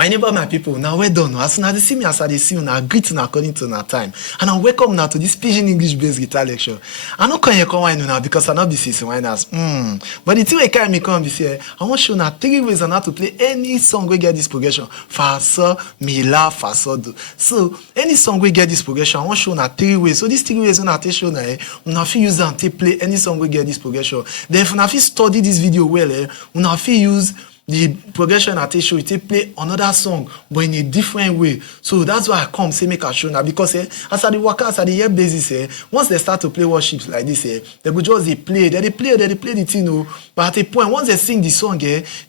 My neighbor, my people, now we're done. As soon as they see me, as they see you, now greet you according to our time. And I welcome now to this Pidgin English-based guitar lecture. I not come here come wine now because I not be season winers. But the thing I carry me come this year, I want to show now 3 ways on how to play any song we get this progression. Fa, so, mi, la, fa, so, do. So any song we get this progression, I want to show now 3 ways. So these 3 ways on how to show now, we have to use them to play any song we get this progression. Then if we have to study this video well, we have to use the progression I take show you take play another song but in a different way. So that's why I come say make I show now because as I the work as I the year basis once they start to play worships like this they go just they play the thing but at a point once they sing the song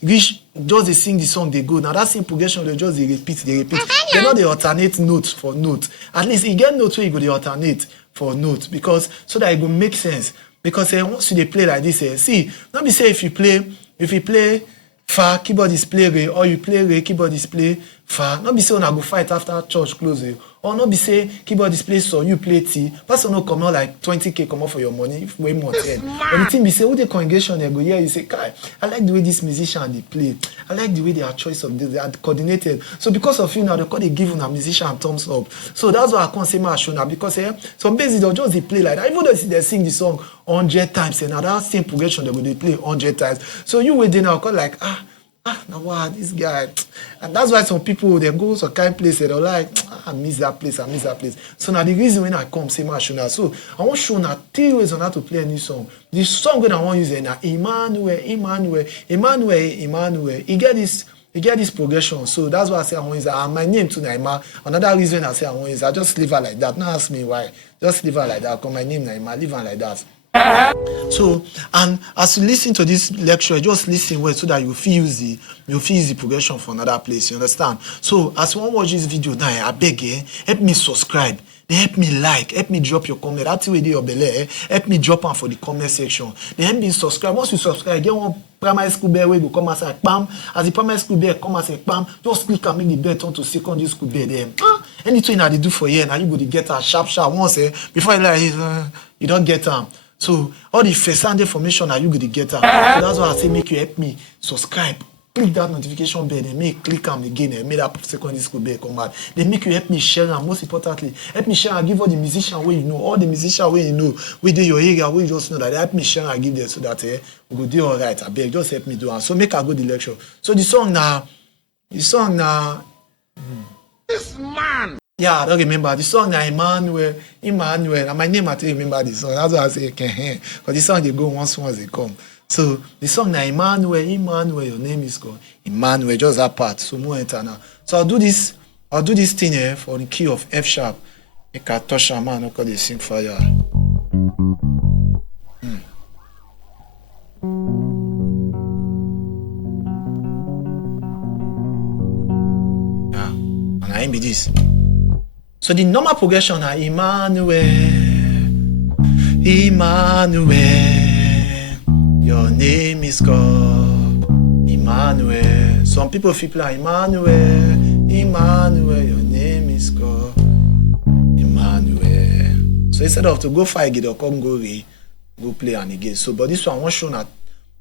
reach just they sing the song they go now that same progression they just they repeat they not they alternate note for note at least you get note where you go they alternate for note because so that it will make sense because once you play like this see not be say if you play fa keyboard is play re or you play re keyboard is play fa not be say una go fight after church close or not be say keyboard is play so you play T person no come out like 20k come out for your money if way more 10 but the thing be say who the congregation they go hear you say kai I like the way this musician they play I like the way their choice of this they are coordinated so because of you now they call they give una musician thumbs up so that's why I can't say my show now because some basically they'll just they play like that even though they sing the song 100 times and now that same progression they go they play 100 times so you wait now call like now wow, this guy, and that's why some people they go to kind place they're like I miss that place. So now the reason when I come say my show now, so I want to show now 3 ways on how to play any song. The song when I want to use now Emmanuel. You get this progression. So that's why I say I want to use that. And my name too Naima. Another reason I say I want to use I just leave her like that. Now ask me why. Just leave her like that. Cause my name Naima. Leave her like that. So and as you listen to this lecture, just listen well so that you feel the progression for another place. You understand? So as you want to watch this video now, I beg help me subscribe. Then help me like, help me drop your comment. That's the way your belly. Help me drop them for the comment section. Then help me subscribe. Once you subscribe, get one primary school bell where you go come and say bam. As the primary school bell come and say bam, just click and make the bell turn to secondary school bell. Then anything that they do for you, now you go to get a sharp once before you don't get them. So all the first-hand information are you going to get out. So that's why I say make you help me subscribe, click that notification bell, and make click them again and make that secondary school bell come out. Then make you help me share and most importantly, help me share and give all the musicians where you know, all the musicians where you know, within your area where you just know that help me share and give them so that we go do all right. I beg, just help me do it. So make I go the lecture. So the song now. This man. Yeah, I don't remember. The song now, Emmanuel. And my name, I don't remember the song. That's why I say I can't hear. Because the song, they go once they come. So, the song now, Emmanuel, your name is called Emmanuel, just that part. So, more enter now. So, I'll do this thing here for the key of F sharp. Make a touch a man, because they sing fire. Yeah, and I ain't be this. So the normal progression are Emmanuel, your name is called Emmanuel. Some people feel like Emmanuel, your name is called Emmanuel. So instead of to go fight again or come go play and again. So but this one I want to show that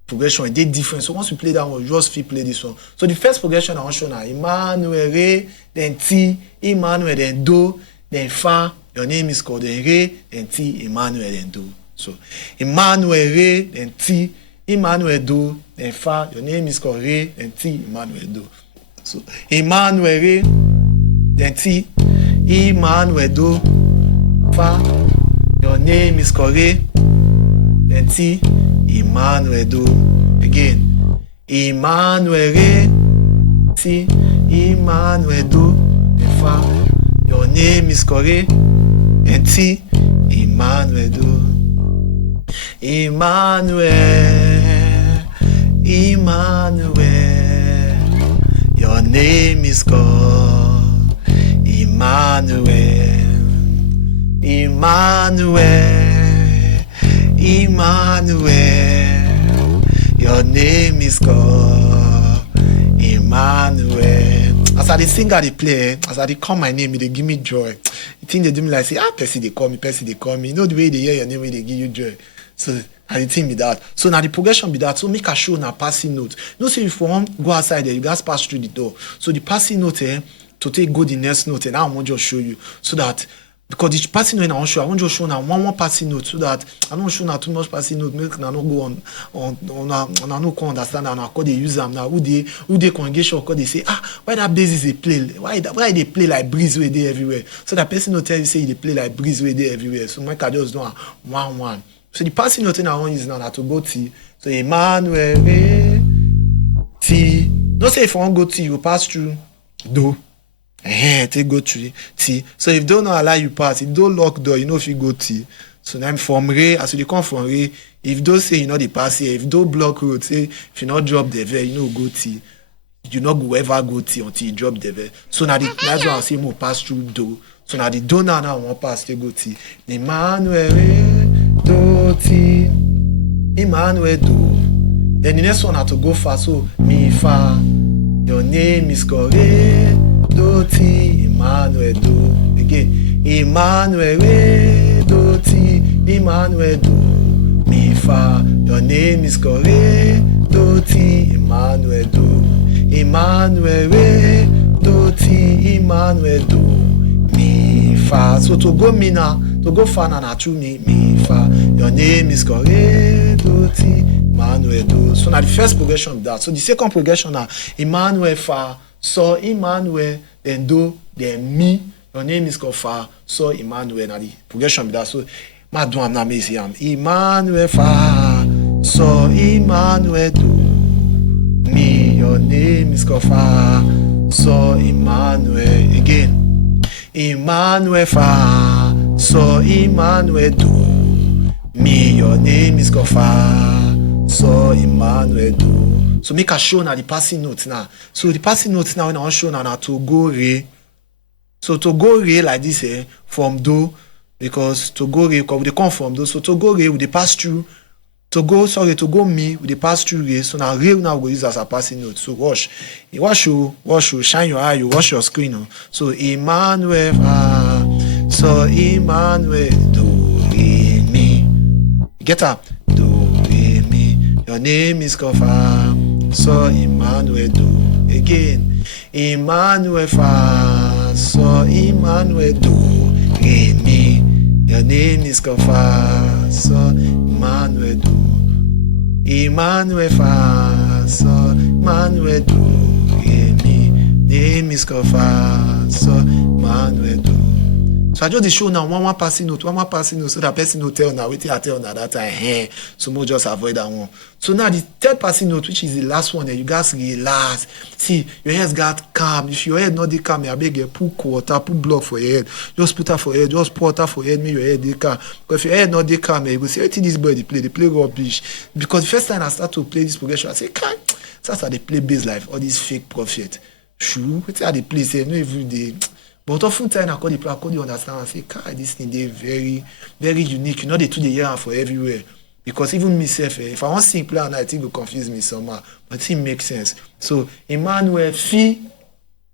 progression they different. So once you play that one, you just feel play this one. So the first progression I want to show now Emmanuel, re, then T, Emmanuel, then do, then fa. Your name is called then re, then T, Emmanuel, then do. So Emmanuel, re, then T, Emmanuel, do, then fa. Your name is called re, then T, Emmanuel, do. So Emmanuel, re, then T, Emmanuel, do, fa. Your name is called re, then T, Emmanuel, do. Again. Emmanuel, re, T, Emmanuel, do, then fa. Your name is correct, and T, Emmanuel, do. Emmanuel, your name is called Emmanuel, your name is called Emmanuel. As I sing at the play, as I call my name, they give me joy. You think they do me like say, Percy they call me. You know the way they hear your name, way they give you joy. So And the thing be that. So now the progression be that. So make a show now passing note. No say if you want go outside there, you guys pass through the door. So the passing note to take go the next note, and I want just show you so that because the passing note I want just show now one passing note so that I don't show now too much passing note. Make I not go on I no can understand and I call they use them now. Who they congregation call they say why that bass is a play? Why they play like breeze way there everywhere? So that person will tell you say they play like breeze way there everywhere. So make I just do 1-1. So the passing note I want use now to go T. So Emmanuel T. Don't say if you want go T, you pass through Do. Take go through T. So if don't allow you pass, if don't lock door, you know if you go T. So then from Re, as you come from Re, if don't say you know the pass here, if don't block road, say if you not drop the veil, you know go T. You not go ever go T until you drop the veil. So now that's why I say more pass through Do. So now the Do now won't pass to go T. Emmanuel Do T. Emmanuel Do. Then the next one had to go fast. So Mi Fa. Your name is correct. Do T, Emmanuel Do. Again, Emmanuel Do T, Emmanuel Do. Mi Fa, your name is correct. Do T, Emmanuel Do. Emmanuel Do T, Emmanuel Do. Mi Fa. So to go mi na, to go fa na through mi Fa. Your name is correct. Do T, Emmanuel Do. So now the first progression of that. So the second progression now, Emmanuel Fa. So Emmanuel, then Do, then Mi. Your name is called Fa. So Emmanuel. Now the progression be that. So my do am na me say am Emmanuel Fa. So Emmanuel Do. Mi. Your name is called Fa. So Emmanuel again. Emmanuel Fa. So Emmanuel Do. Mi. Your name is called Fa. So Emmanuel Do. So make a show now the passing notes now. So the passing notes now when I want show now to go Re. So to go Re like this from Do, because to go Re because they come from Do. So to go Re with the pass through. To go Mi with the pass through Re. So now Re now we use as a passing note. So wash you shine your eye, you wash your screen. So Emmanuel so Emmanuel Do Re Mi. Get up. Do Re Mi. Your name is Kofa. So Emmanuel Do. Again. Emmanuel Fa. So Emmanuel Do. Re Mi. Your name is Kofa. So Emmanuel Do. Emmanuel Fa. So Emmanuel Do. Re Mi. Name is Kofa. So Emmanuel Do. So I just show now one passing note, so that person will tell now, waiting I tell now that time, so more just avoid that one. So now the third passing note, which is the last one, you guys relax. See, your head got calm. If your head not dey calm, I beg you, put water, put block for your head. Just put her for your head, just pour water for your head, make your head dey calm. Because if your head not dey calm, you go say, what this boy they play rubbish. Because the first time I start to play this progression, I say, that's how they play bass life, all these fake prophet. True, what how they play, say, no every day. But often time I call you understand and say, this thing they very, very unique. You know they do the year for everywhere. Because even myself, if I want to sing play and I think it will confuse me somehow. But it makes sense. So Emmanuel Fi,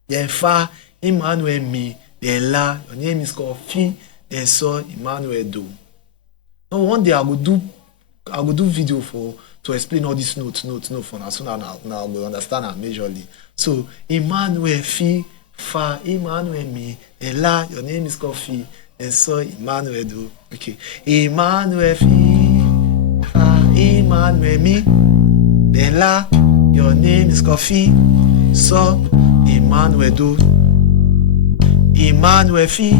then Fa, Emmanuel Mi, then La, your name is called Fi, then So Emmanuel Do. Now one day I will do video to explain all these notes for now. So now I will understand it majorly. So Emmanuel Fi, Fa, Emmanuel Mi, and La, your name is called Fi, and So Emmanuel Do. Okay. Emmanuel Fi, Fa, Emmanuel Mi, then La, your name is called Fi, So Emmanuel Do. Emmanuel Fi,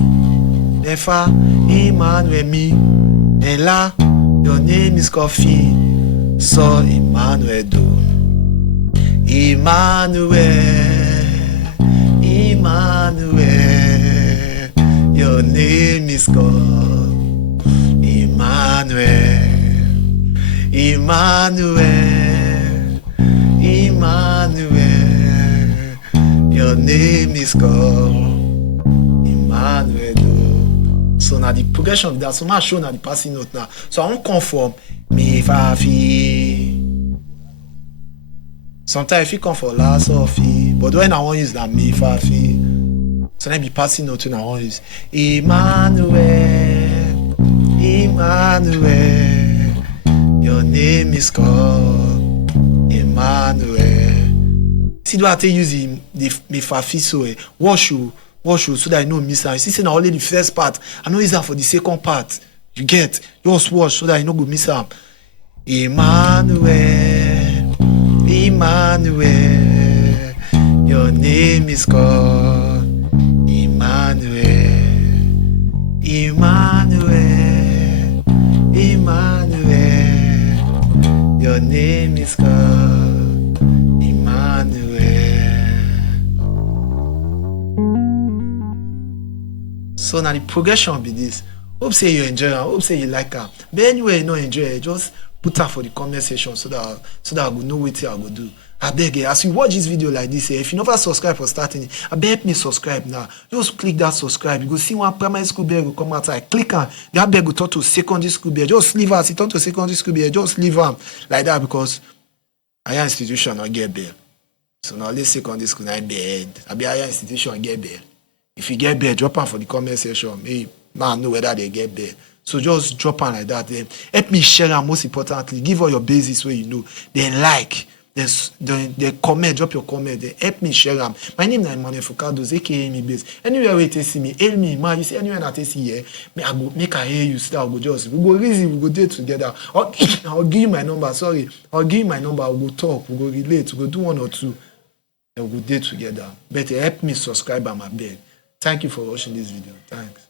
then Fa, Emmanuel Mi, and La, your name is called Fi, So Emmanuel Do. Emmanuel, your name is called Emmanuel. Your name is called Emmanuel. So now the progression of that, so now show now the passing note now. So I won't come from Mi Fa Fi. Sometimes if you come for La So Fi, but when I want to use that Mi Fa Fi, so then be passing note when I want to use Emmanuel, your Your name is called Emmanuel. See do I tell you use the fafiso wash you so that I know miss am. You see now only the first part. I know use am for the second part. You get just wash so that I no go miss am. Emmanuel, Emmanuel, your name is called Emmanuel, Emmanuel, Emmanuel, your name is called Emmanuel. So now the progression be this. Hope say you enjoy it. Hope say you like it. But anyway, you no enjoy it, just put her for the comment section so that I will know what I go do. I beg you, as you watch this video like this, if you never subscribe for starting it, I beg me subscribe now. Just click that subscribe. You go see one primary school bell will come outside. Click on that bell will turn to secondary school bell. Just leave us. It turn to secondary school bell. Just leave them like that because higher institution not get bell. So now let's secondary school not bed. I be higher institution get bell. If you get bell, drop them for the comment section. Hey, man, know whether they get bell. So just drop on like that. Then help me share and most importantly, give all your bases where you know. Then like, then comment, drop your comment. Then help me share them. My name is Emmanuel Focados, aka me base. Anywhere where you see me, hail me, man. You see anywhere that you see here, I go make a hear you. So I go just we go easy, we go date together. I'll give you my number. Sorry, I'll give you my number. We'll go talk, we'll go relate, we'll go do one or two. Then we'll go date together. But help me subscribe and my beg. Thank you for watching this video. Thanks.